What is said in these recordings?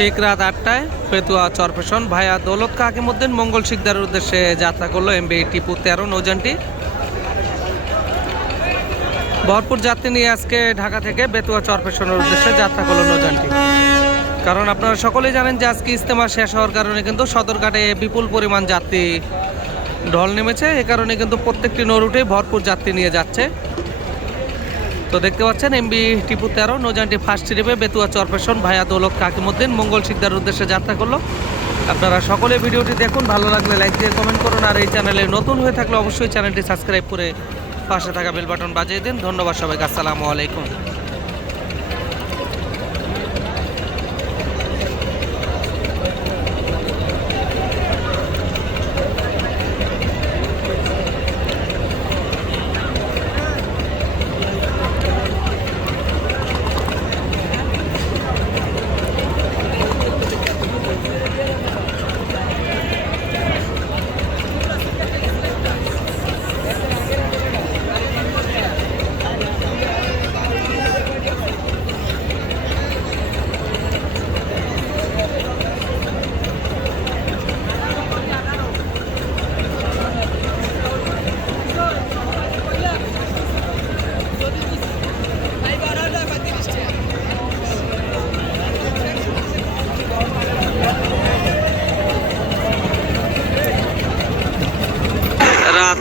ঠিক রাত আটটায় পেতুয়া চরপেশন ভাইয়া দৌলত কাকিমুদ্দিন মঙ্গল শিকদারের উদ্দেশ্যে যাত্রা করল এমবি টিপু তেরো নৌযানটি। ভরপুর যাত্রী নিয়ে আজকে ঢাকা থেকে বেতুয়া চরপেশনের উদ্দেশ্যে যাত্রা করল নৌযানটি। কারণ আপনারা সকলেই জানেন যে আজকে ইস্তেমা শেষ হওয়ার কারণে কিন্তু সদরঘাটে বিপুল পরিমাণ যাত্রী ঢল নেমেছে। এ কারণে কিন্তু প্রত্যেকটি নৌরুটেই ভরপুর যাত্রী নিয়ে যাচ্ছে। তো দেখতে পাচ্ছেন এমবি টিপু তেরো, নৌযানটি ফার্স্ট ট্রিপে বেতুয়া চরপেশন ভাইয়া দৌলত কাকিমুদ্দিন মঙ্গল শিকদার উদ্দেশ্যে যাত্রা করল। আপনারা সকলে ভিডিওটি দেখুন, ভালো লাগলে লাইক দিয়ে কমেন্ট করুন, আর এই চ্যানেলে নতুন হয়ে থাকলে অবশ্যই চ্যানেলটি সাবস্ক্রাইব করে পাশে থাকা বেল বাটন বাজিয়ে দিন। ধন্যবাদ সবাইকে, আসসালামু আলাইকুম।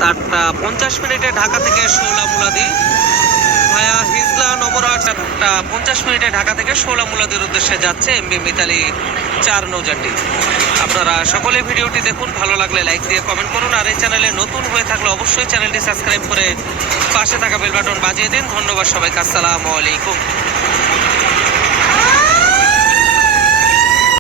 রাত আটটা পঞ্চাশ মিনিটে ঢাকা থেকে ষোলা মুলাদি ভায়া হিজলা নবরাট আটটা পঞ্চাশ মিনিটে ঢাকা থেকে ষোলা মুলাদির উদ্দেশ্যে যাচ্ছে এমবি মিতালি চার নৌজানটি। আপনারা সকলে ভিডিওটি দেখুন, ভালো লাগলে লাইক দিয়ে কমেন্ট করুন, আর এই চ্যানেলে নতুন হয়ে থাকলে অবশ্যই চ্যানেলটি সাবস্ক্রাইব করে পাশে থাকা বেল বাটন বাজিয়ে দিন। ধন্যবাদ সবাইকে, আসসালামু আলাইকুম।